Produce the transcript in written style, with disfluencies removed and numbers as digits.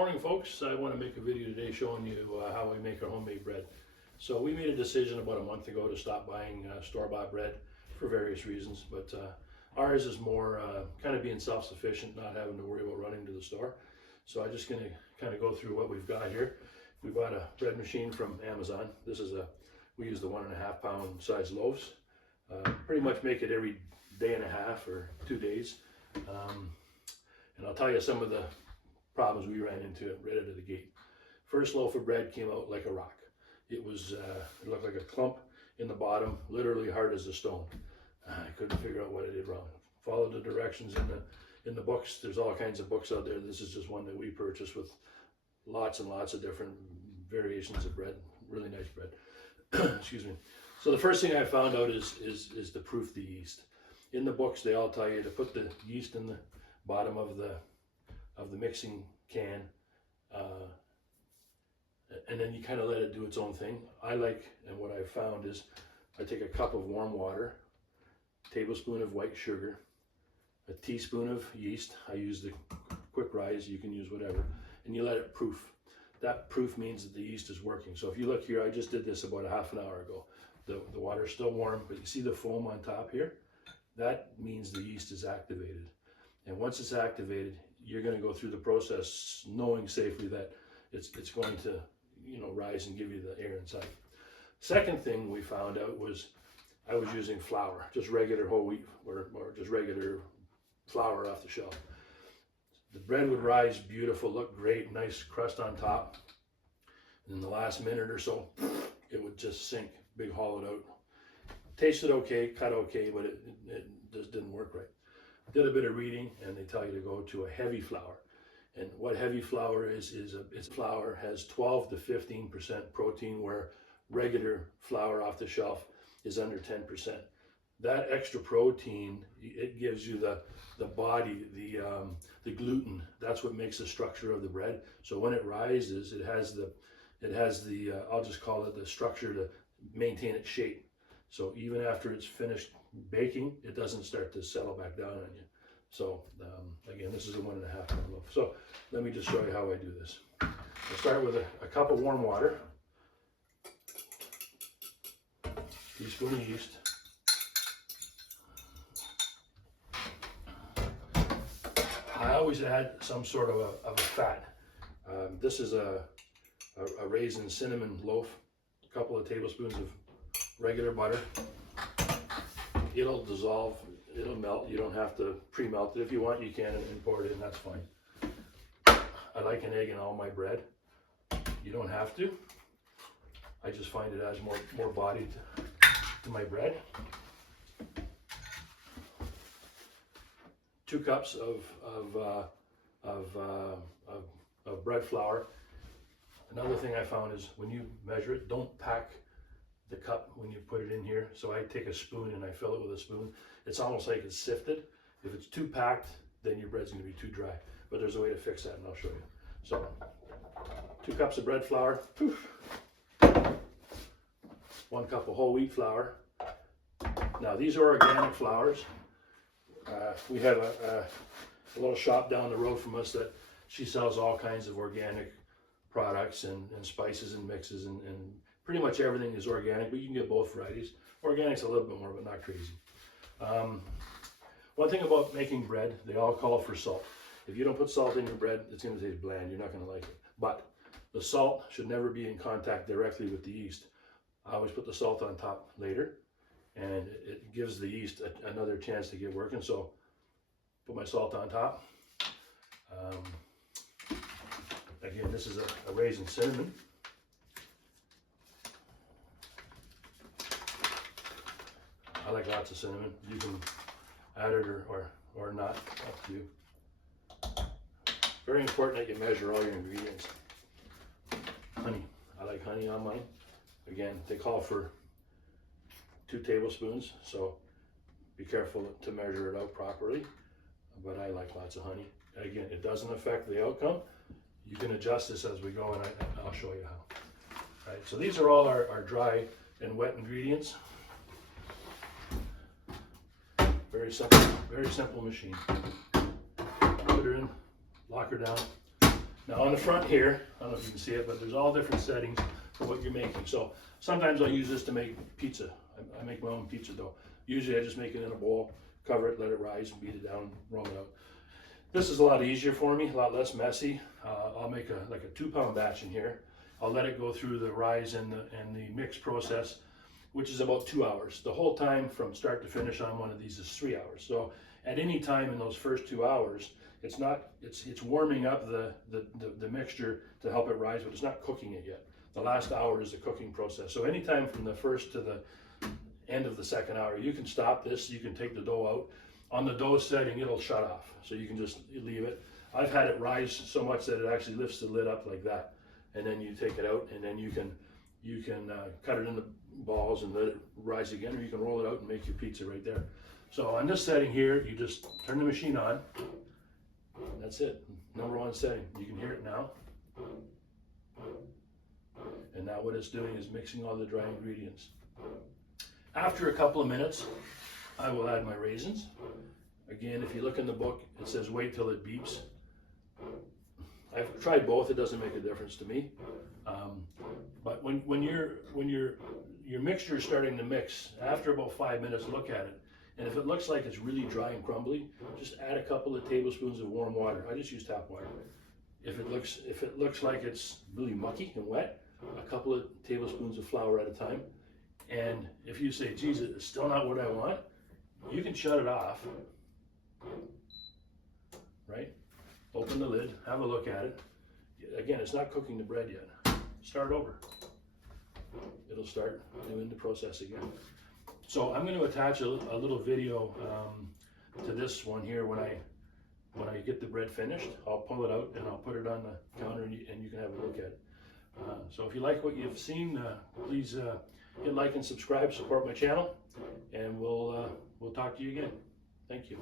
Morning folks, I want to make a video today showing you how we make our homemade bread. So we made a decision about a month ago to stop buying store-bought bread for various reasons, but ours is more kind of being self-sufficient, not having to worry about running to the store. So I'm just going to kind of go through what we've got here. We bought a bread machine from Amazon. We use the 1.5 pound size loaves. Pretty much make it every day and a half or 2 days. And I'll tell you some of the problems we ran into right out of the gate. First loaf of bread came out like a rock. It looked like a clump in the bottom, literally hard as a stone. I couldn't figure out what I did wrong. Followed the directions in the books. There's all kinds of books out there. This is just one that we purchased with lots and lots of different variations of bread. Really nice bread. Excuse me. So the first thing I found out is to proof the yeast. In the books, they all tell you to put the yeast in the bottom of the mixing can, and then you kind of let it do its own thing. And what I found is I take a cup of warm water, a tablespoon of white sugar, a teaspoon of yeast. I use the quick rise, you can use whatever, and you let it proof. That proof means that the yeast is working. So if you look here, I just did this about a half an hour ago. The water is still warm, but you see the foam on top here? That means the yeast is activated. And once it's activated, you're going to go through the process knowing safely that it's going to, rise and give you the air inside. Second thing we found out was I was using flour, just regular whole wheat or just regular flour off the shelf. The bread would rise beautiful, look great, nice crust on top. And in the last minute or so, it would just sink, big hollowed out. Tasted okay, cut okay, but it just didn't work right. Did a bit of reading, and they tell you to go to a heavy flour. And what heavy flour is flour has 12 to 15% protein, where regular flour off the shelf is under 10%. That extra protein, it gives you the body, the gluten. That's what makes the structure of the bread. So when it rises, it has the I'll just call it the structure to maintain its shape. So even after it's finished baking, it doesn't start to settle back down on you. So again, this is a 1.5 pound loaf. So let me just show you how I do this. I start with a cup of warm water, teaspoon of yeast, I always add some sort of a fat. This is a raisin cinnamon loaf, a couple of tablespoons of regular butter. It'll dissolve, it'll melt. You don't have to pre-melt it. If you want, you can and pour it in, that's fine. I like an egg in all my bread. You don't have to. I just find it adds more body to my bread. 2 cups of bread flour. Another thing I found is when you measure it, don't pack the cup when you put it in here. So I take a spoon and I fill it with a spoon. It's almost like it's sifted. If it's too packed, then your bread's going to be too dry. But there's a way to fix that, and I'll show you. So 2 cups of bread flour, 1 cup of whole wheat flour. Now these are organic flours. We have a little shop down the road from us that she sells all kinds of organic products and spices and mixes, and pretty much everything is organic, but you can get both varieties. Organic's a little bit more, but not crazy. One thing about making bread, they all call for salt. If you don't put salt in your bread, it's going to taste bland. You're not going to like it. But the salt should never be in contact directly with the yeast. I always put the salt on top later, and it gives the yeast another chance to get working. So put my salt on top. Again, this is a raisin cinnamon. I like lots of cinnamon. You can add it or not, up to you. Very important that you measure all your ingredients. Honey. I like honey on mine. Again, they call for 2 tablespoons, so be careful to measure it out properly. But I like lots of honey. Again, it doesn't affect the outcome. You can adjust this as we go, and I'll show you how. All right, so these are all our dry and wet ingredients. Very simple machine. Put her in, lock her down. Now on the front here, I don't know if you can see it, but there's all different settings for what you're making. So sometimes I'll use this to make pizza. I make my own pizza dough. Usually I just make it in a bowl, cover it, let it rise, and beat it down, roll it out. This is a lot easier for me, a lot less messy. I'll make like a 2-pound batch in here. I'll let it go through the rise and the mix process, which is about 2 hours. The whole time from start to finish on one of these is 3 hours. So at any time in those first 2 hours, it's warming up the mixture to help it rise, but it's not cooking it yet. The last hour is the cooking process. So anytime from the first to the end of the second hour, you can stop this, you can take the dough out. On the dough setting, it'll shut off, so you can just leave it. I've had it rise so much that it actually lifts the lid up like that, and then you take it out, and then you can cut it into balls and let it rise again, or you can roll it out and make your pizza right there. So on this setting here, you just turn the machine on. That's it, #1 setting. You can hear it now. And now what it's doing is mixing all the dry ingredients. After a couple of minutes, I will add my raisins. Again, if you look in the book, it says wait till it beeps. I've tried both, it doesn't make a difference to me. But when your mixture is starting to mix, after about 5 minutes, look at it. And if it looks like it's really dry and crumbly, just add a couple of tablespoons of warm water. I just use tap water. If it looks like it's really mucky and wet, a couple of tablespoons of flour at a time. And if you say, geez, it's still not what I want, you can shut it off, right? Open the lid, have a look at it. Again, it's not cooking the bread yet. Start over. It'll start doing the process again. So I'm going to attach a little video to this one here when I get the bread finished. I'll pull it out and I'll put it on the counter and you can have a look at it. So if you like what you've seen, please hit like and subscribe, support my channel, and we'll talk to you again. Thank you.